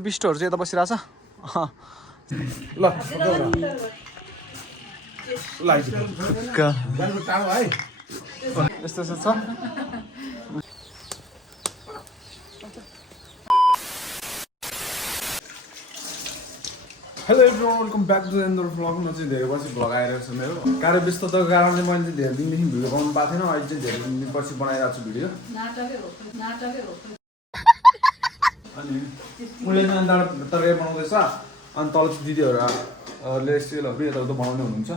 बिस्टोहरू चाहिँ यता बसिरहेछ ल यस्तो यस्तो छ hello everyone welcome back to एन्डर भ्लगमा चाहिँ धेरै पछि भ्लग आइरहेको छ मेरो कार्य व्यस्तताको कारणले मैले चाहिँ धेरै दिनदेखि भिडियो बनाउनु पाएको थिएन अहिले चाहिँ धेरै दिनपछि बनाइरहेको छु भिडियो अनि उसले चाहिँ तरकारी बनाउँदैछ अनि तल दिदीहरूले सेलहरू यताउता बनाउने हुनुहुन्छ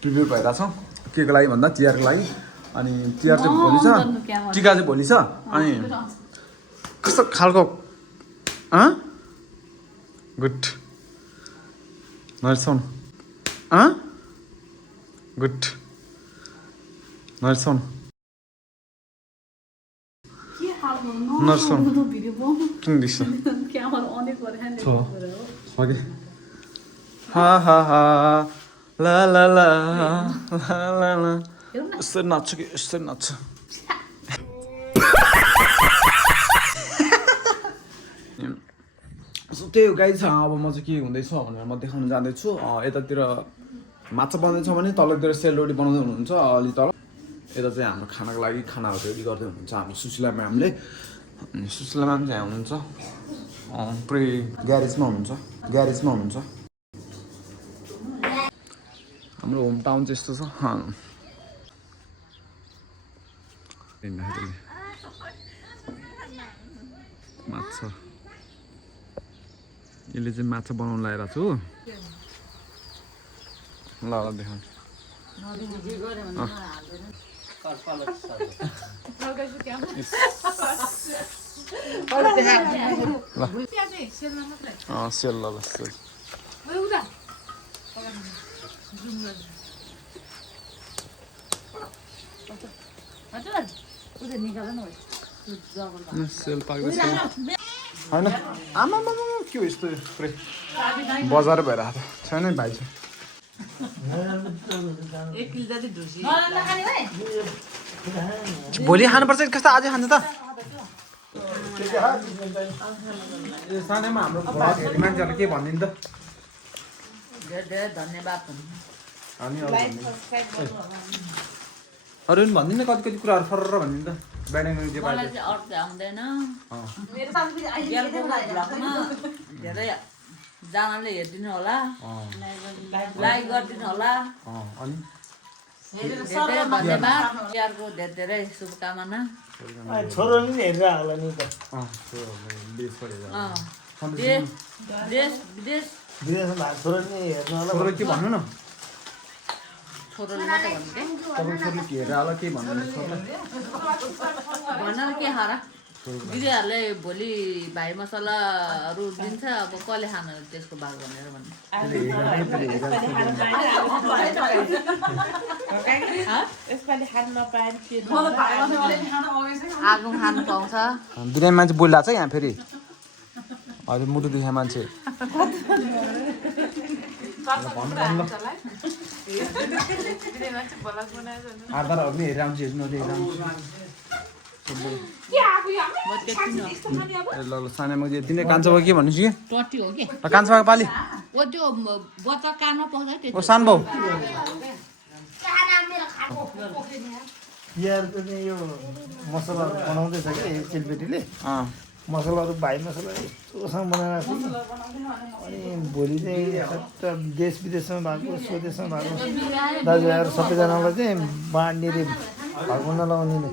प्रिपेयर भइरहेको छ के को लागि भन्दा तिहारको लागि अनि तिहार चाहिँ भोलि छ टिका चाहिँ भोलि छ अनि कस्तो खालको गुड नर्सन गुड नर्सन नर्सन इंग्लिश हा हा हा ला ला ला ला ला ला यसरी नाच्छु कि यसरी नाच्छु त्यही हो गाइस अब म चाहिँ के हुँदैछ भनेर म देखाउन जाँदैछु यतातिर माछा बनाउँदैछ भने तलतिर सेलरोटी बनाउँदै हुनुहुन्छ अलि तल यता चाहिँ हाम्रो खानाको लागि खानाहरू रेडी गर्दै हुनुहुन्छ हाम्रो सुशीला म्यामले अनि सुशीला म्याम चाहिँ हुनुहुन्छ पुरै ग्यारेजमा हुनुहुन्छ हाम्रो होम टाउन चाहिँ यस्तो छ माछा यसले चाहिँ माछा बनाउनु लगाइरहेको छु ल ल देखाउँ सेल ल सेल सेल पाक्दैछ होइन आमा के हो यस्तो पुरै बजार भइरहेको छैन भाइ छ भोलि खानुपर्छ कस्तो आज खान्छ त सानैमा हाम्रो मान्छेहरूले के भनिदिनु त धन्यवाद अरू पनि भनिदिनु कति कति कुराहरू फरर भनिदिनु त धेरै जनाले हेरिदिनु होला लाइक गरिदिनु होला अनि धेरै धन्यवाद तिहारको धेरै धेरै शुभकामना छोरोले नि हेरेर होला नि त देश विदेश विदेशमा छोरो नि हेर्नु होला छोरो के भन्नु न छोरोले मात्रै भन्नु तपाईँको छोरीले के हेरेर होला के भन्नु भन के हारा दिदीहरूले भोलि भाइ मसलाहरू दिन्छ अब कसले खानु त्यसको भाग भनेर भन्नु आगो खानु पाउँछ बिरामी मान्छे बोलिरहेको छ यहाँ फेरि हजुर मुटु दुखा मान्छे आधारहरू पनि हेरेर आउँछु हेर्नु ल ल सानामा यति नै कान्छा के भन्नु कि टट्टी हो कि कान्छा पाली ओ त्यो बच्चा कानमा पाउँछ ओ सानो बाउ तिहारको चाहिँ यो मसला बनाउँदैछ कि चेलीबेटीले मसलाहरू भाइ मसला यस्तोसँग बनाइरहेको छु अनि भोलि चाहिँ देश विदेशमा भएको स्वदेशमा भएको दाजुभाइहरू सबैजनालाई चाहिँ बाँड्ने रे भागभन्दा लगाउने नै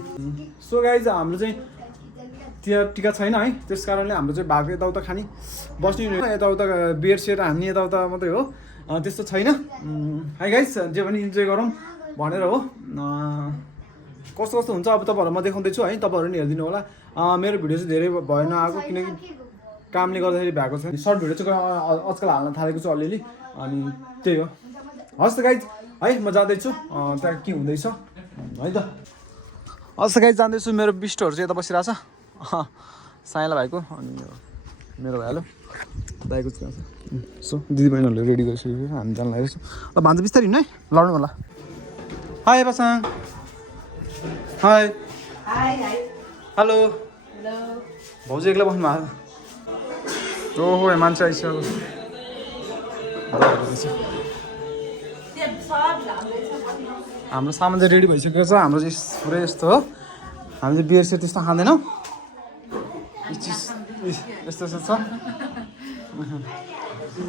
सो गाइज हाम्रो चाहिँ तिहार टिका छैन है त्यस कारणले हाम्रो चाहिँ भाग यताउता खाने बस्ने यताउता बियर सेयर हान्ने यताउता मात्रै हो त्यस्तो छैन है गाइज जे पनि इन्जोय गरौँ भनेर हो कस्तो कस्तो हुन्छ अब तपाईँहरूलाई म देखाउँदैछु है तपाईँहरू नि हेरिदिनु होला मेरो भिडियो चाहिँ धेरै भएन आएको किनकि कामले गर्दाखेरि भएको छ सर्ट भिडियो चाहिँ आजकल हाल्न थालेको छु अलिअलि अनि त्यही हो हस् त गाइज है म जाँदैछु त्यहाँ के हुँदैछ है त हस् त गाइज जाँदैछु मेरो बिस्टोहरू चाहिँ यता बसिरहेछ साइला भाइको अनि मेरो भाइ दाइको चाहिँ सो दिदी बहिनीहरूले रेडी गरिसकेको हामी जान लागेको छु ल भान्जा बिस्तारै हिँड्नु है लड्नु होला high Pasang high Hi. Hello Hello. भाउजू एक्लै बस्नु भएको ओहो यहाँ मान्छे आइसक्यो हाम्रो सामान चाहिँ रेडी भइसकेको छ हाम्रो चाहिँ पुरै यस्तो हो हामी चाहिँ बियर सेयर त्यस्तो खाँदैनौँ यस्तो यस्तो छ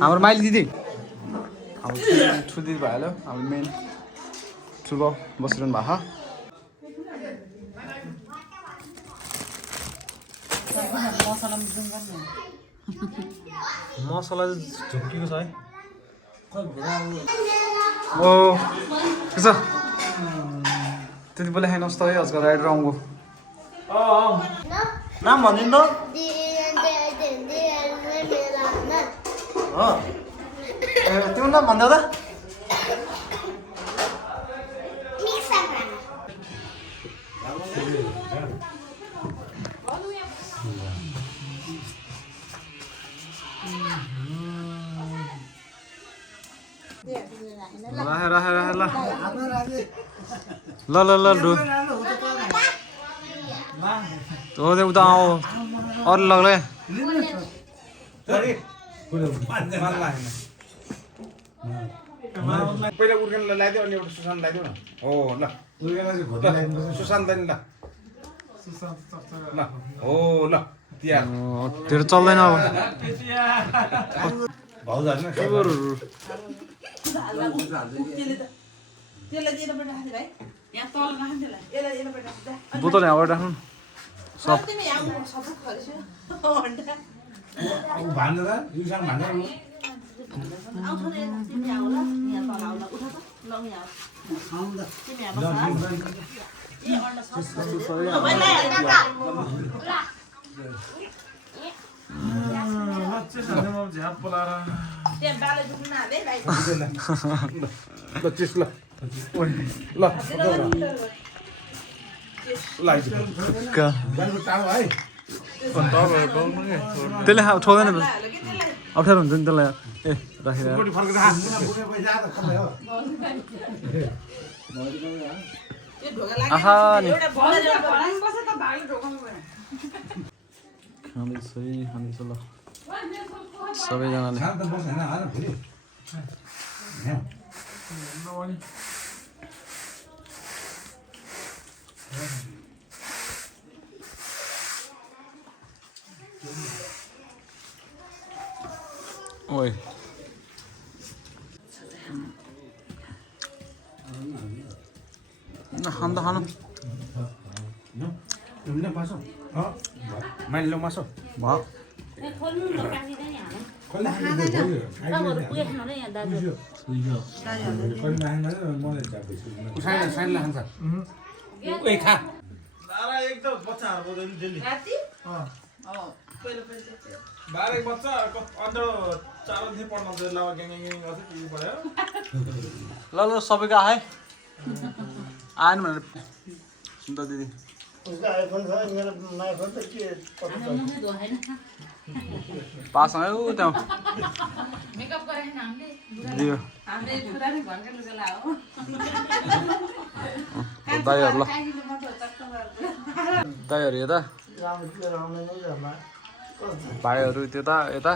हाम्रो माइली दिदी हाम्रो ठुलो दिदी भइहाल्यो हाम्रो मेन ठुलो बसिरहनु भएको मसला झुक्किएको छ है ओ के छ त्यति बेला खाइनुहोस् त है आजकल राइड राउन्डको नाम भनिदिनु त तिम्रो नाम भन्दा त राखे ल ल ल डु हो दे उता आऊ अरू लग्ले पहिला उर्गेनलाई लगाइदियो अनि एउटा सुशान्त लगाइदियो न हो ल सुशान्त नि ल ल हो ल तिहार तेरो चल्दैन अब बोतल यहाँबाट राख्नु सब त्यसले छोड्दैन अप्ठ्यारो हुन्छ नि त्यसलाई ए राखेर आहा नि खाँदैछ है खाँदैछ ल सबैजनाले ओइ खानु त खानु माइलो मासु भयो साइनले खान्छ ए खा एकदम बच्चाहरूको बाह्र बच्चा अन्त 4 दिन पढ्न लावा ग्याङ गर्छ के पढ्यो ल ल सबैको आए आएन भनेर सुन्दा दिदी उसको आइफोन छ मेरो नयाँ फोन त के पास आयो त्यहाँ मेकअप गरेन हामीले दियो हामीले पुरा नै घरकै लुगा लाओ दाइहरू ल दाइहरू यता भाइहरू त्यता यता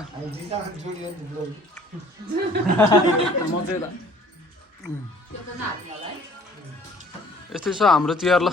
म चाहिँ यता यस्तै छ हाम्रो तिहार ल